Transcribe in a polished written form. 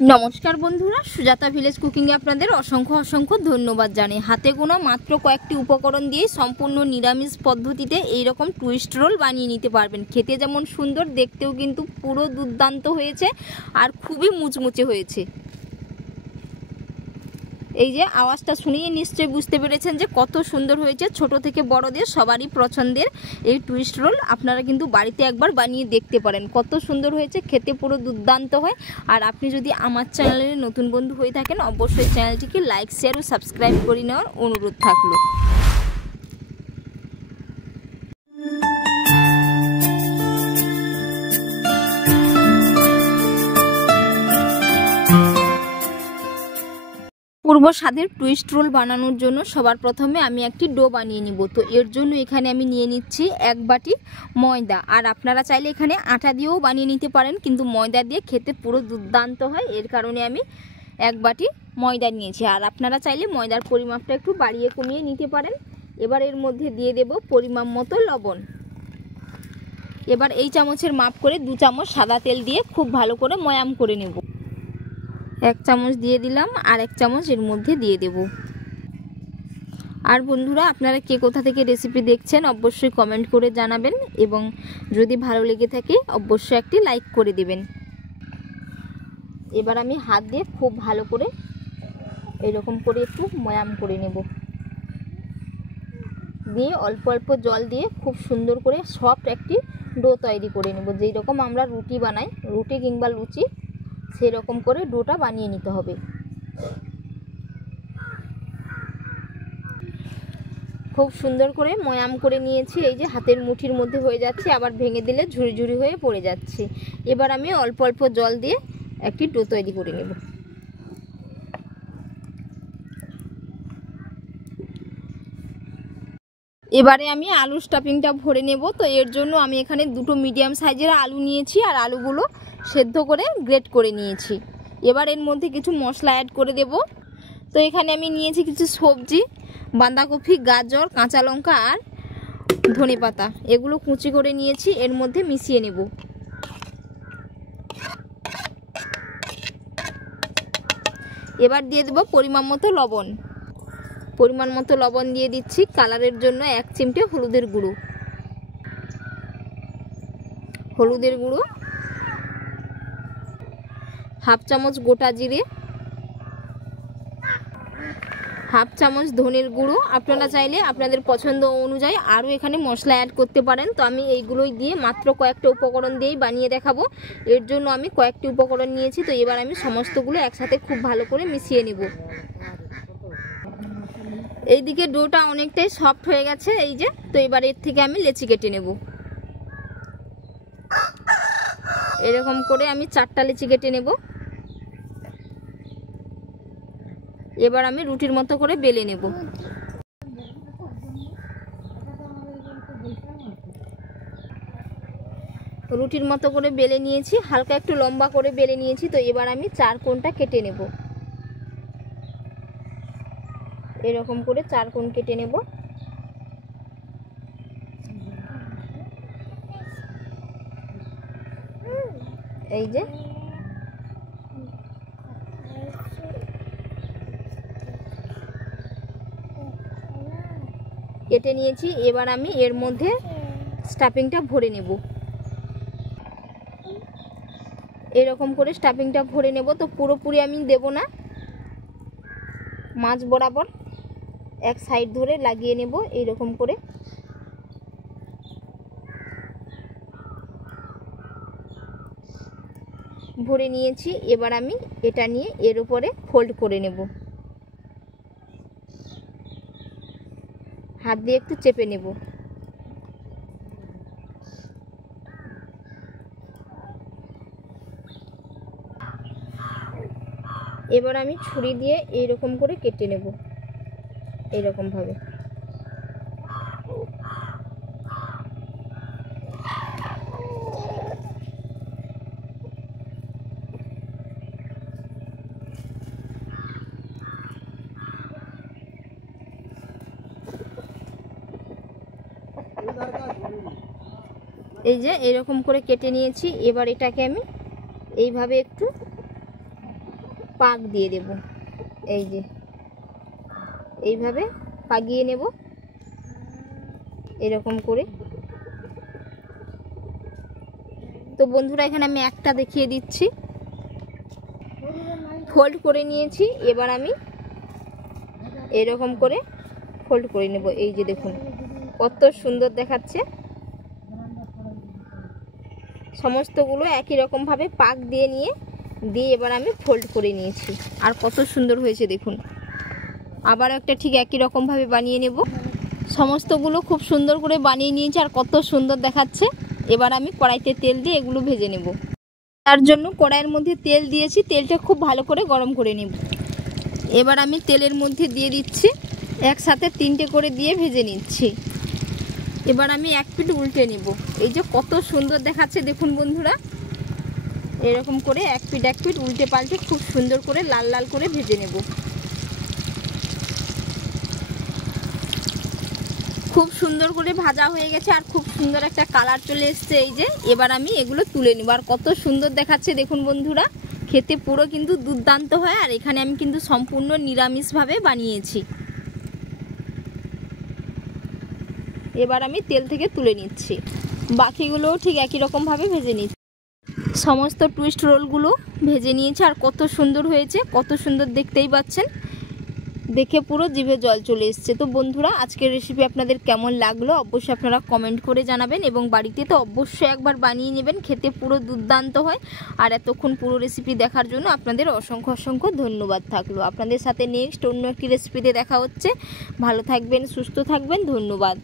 নমস্কার বন্ধুরা, সুজাতা ভিলেজ কুকিংয়ে আপনাদের অসংখ্য অসংখ্য ধন্যবাদ জানাই। হাতে গোনা মাত্র কয়েকটি উপকরণ দিয়ে সম্পূর্ণ নিরামিষ পদ্ধতিতে এইরকম টুইস্ট রোল বানিয়ে নিতে পারবেন। খেতে যেমন সুন্দর, দেখতেও কিন্তু পুরো দুর্দান্ত হয়েছে আর খুবই মুচমুচে হয়েছে। এই যে আওয়াজটা শুনিয়ে নিশ্চয়ই বুঝতে পেরেছেন যে কত সুন্দর হয়েছে। ছোট থেকে বড়দের সবারই পছন্দের এই টুইস্ট রোল আপনারা কিন্তু বাড়িতে একবার বানিয়ে দেখতে পারেন। কত সুন্দর হয়েছে, খেতে পুরো দুর্দান্ত হয়। আর আপনি যদি আমার চ্যানেলের নতুন বন্ধু হয়ে থাকেন, অবশ্যই চ্যানেলটিকে লাইক, শেয়ার ও সাবস্ক্রাইব করে নেওয়ার অনুরোধ থাকলো। পূর্ব স্বাদের টুইস্ট রোল বানানোর জন্য সবার প্রথমে আমি একটি ডো বানিয়ে নিব। তো এর জন্য এখানে আমি নিয়ে নিচ্ছি 1 বাটি ময়দা। আর আপনারা চাইলে এখানে আটা দিয়েও বানিয়ে নিতে পারেন, কিন্তু ময়দা দিয়ে খেতে পুরো দুর্দান্ত হয়, এর কারণে আমি 1 বাটি ময়দা নিয়েছি। আর আপনারা চাইলে ময়দার পরিমাপটা একটু বাড়িয়ে কমিয়ে নিতে পারেন। এবার এর মধ্যে দিয়ে দেব পরিমাপ মতো লবণ। এবার এই চামচের মাপ করে 2 চামচ সাদা তেল দিয়ে খুব ভালো করে ময়াম করে নেব। 1 চামচ দিয়ে দিলাম, আর 1 চামচ এর মধ্যে দিয়ে দেব। আর বন্ধুরা, আপনারা কে কোথা থেকে রেসিপি দেখছেন অবশ্যই কমেন্ট করে জানাবেন, এবং যদি ভালো লেগে থাকে অবশ্যই একটি লাইক করে দেবেন। এবার আমি হাত দিয়ে খুব ভালো করে এরকম করে একটু ময়াম করে নেব। দিয়ে অল্প অল্প জল দিয়ে খুব সুন্দর করে সফট একটি ডো তৈরি করে নেব। যেই রকম আমরা রুটি বানাই, রুটি কিংবা লুচি, সেরকম করে ডোটা বানিয়ে নিতে হবে। খুব সুন্দর করে ময়াম করে নিয়েছি। এই যে হাতের মুঠির মধ্যে হয়ে যাচ্ছে, আবার ভেঙে দিলে ঝুড়ি ঝুড়ি হয়ে পড়ে যাচ্ছে। এবার আমি অল্প অল্প জল দিয়ে একটি ডো তৈরি করে নেব। এবারে আমি আলু স্টাফিংটা ভরে নেব। তো এর জন্য আমি এখানে 2টো মিডিয়াম সাইজের আলু নিয়েছি, আর আলুগুলো সেদ্ধ করে গ্রেট করে নিয়েছি। এবার এর মধ্যে কিছু মশলা অ্যাড করে দেব। তো এখানে আমি নিয়েছি কিছু সবজি, বাঁধাকপি, গাজর, কাঁচা লঙ্কা আর ধনেপাতা। এগুলো কুচি করে নিয়েছি, এর মধ্যে মিশিয়ে নেব। এবার দিয়ে দেব পরিমাণ মতো লবণ। পরিমাণ মতো লবণ দিয়ে দিচ্ছি। কালারের জন্য 1 চিমটে হলুদের গুঁড়ো। হলুদের গুঁড়ো, 1/2 চামচ গোটা জিরে, 1/2 চামচ ধনের গুঁড়ো। আপনারা চাইলে আপনাদের পছন্দ অনুযায়ী আরও এখানে মশলা অ্যাড করতে পারেন। তো আমি এইগুলোই দিয়ে মাত্র কয়েকটা উপকরণ দিয়েই বানিয়ে দেখাবো। এর জন্য আমি কয়েকটি উপকরণ নিয়েছি। তো এবার আমি সমস্তগুলো একসাথে খুব ভালো করে মিশিয়ে নেব। এইদিকে ডোটা অনেকটাই সফট হয়ে গেছে, এই যে। তো এবার এর থেকে আমি লেচি কেটে নেব। এরকম করে আমি 4টা লেচি কেটে নেব। এবার আমি রুটির মতো করে বেলে নেব। রুটির মতো করে বেলে নিয়েছি, হালকা একটু লম্বা করে বেলে নিয়েছি। তো এবার আমি 4 কোণটা কেটে নেব। এরকম করে 4 কোণ কেটে নেব। এই যে কেটে নিয়েছি। এবার আমি এর মধ্যে স্টাফিংটা ভরে নেব। এরকম করে স্টাফিংটা ভরে নেব। তো পুরোপুরি আমি দেব না, মাঝ বরাবর এক সাইড ধরে লাগিয়ে নেব এইরকম করে। ভরে নিয়েছি। এবার আমি এটা নিয়ে এর উপরে ফোল্ড করে নেব। হাত দিয়ে একটু চেপে নেব। এবার আমি ছুরি দিয়ে এইরকম করে কেটে নেব, এইরকম ভাবে। এই যে এরকম করে কেটে নিয়েছি। এবার এটাকে আমি এইভাবে একটু পাক দিয়ে দেব। এই যে এইভাবে পাকিয়ে নেব এরকম করে। তো বন্ধুরা এখানে আমি একটা দেখিয়ে দিচ্ছি, ফোল্ড করে নিয়েছি। এবার আমি এরকম করে ফোল্ড করে নেব। এই যে দেখুন কত সুন্দর দেখাচ্ছে। সমস্তগুলো একই রকমভাবে পাক দিয়ে এবার আমি ফোল্ড করে নিয়েছি। আর কত সুন্দর হয়েছে দেখুন। আবার একটা ঠিক একই রকমভাবে বানিয়ে নেব। সমস্তগুলো খুব সুন্দর করে বানিয়ে নিয়েছি আর কত সুন্দর দেখাচ্ছে। এবার আমি কড়াইতে তেল দিয়ে এগুলো ভেজে নেব। তার জন্য কড়াইয়ের মধ্যে তেল দিয়েছি, তেলটা খুব ভালো করে গরম করে নেব। এবার আমি তেলের মধ্যে দিয়ে দিচ্ছি, একসাথে 3টে করে দিয়ে ভেজে নিচ্ছি। এবার আমি এক পিঠ উল্টে নেব। এই যে কত সুন্দর দেখাচ্ছে দেখুন বন্ধুরা, এরকম করে এক পিঠ উল্টে পাল্টে খুব সুন্দর করে লাল লাল করে ভেজে নেব। খুব সুন্দর করে ভাজা হয়ে গেছে আর খুব সুন্দর একটা কালার চলে এসছে। এই যে এবার আমি এগুলো তুলে নেব। আর কত সুন্দর দেখাচ্ছে দেখুন বন্ধুরা, খেতে পুরো কিন্তু দুর্দান্ত হয়। আর এখানে আমি কিন্তু সম্পূর্ণ নিরামিষভাবে বানিয়েছি। এবার আমি তেল থেকে তুলে নিচ্ছি। বাকিগুলোও ঠিক একই রকমভাবে ভেজে নিচ্ছি। সমস্ত টুইস্ট রোলগুলো ভেজে নিয়েছি আর কত সুন্দর হয়েছে, কত সুন্দর দেখতেই পাচ্ছেন। দেখে পুরো জিভে জল চলে এসছে। তো বন্ধুরা আজকের রেসিপি আপনাদের কেমন লাগলো অবশ্যই আপনারা কমেন্ট করে জানাবেন, এবং বাড়িতে তো অবশ্যই একবার বানিয়ে নেবেন, খেতে পুরো দুর্দান্ত হয়। আর এতক্ষণ পুরো রেসিপি দেখার জন্য আপনাদের অসংখ্য অসংখ্য ধন্যবাদ থাকলো। আপনাদের সাথে নেক্সট অন্য একটি রেসিপিতে দেখা হচ্ছে। ভালো থাকবেন, সুস্থ থাকবেন, ধন্যবাদ।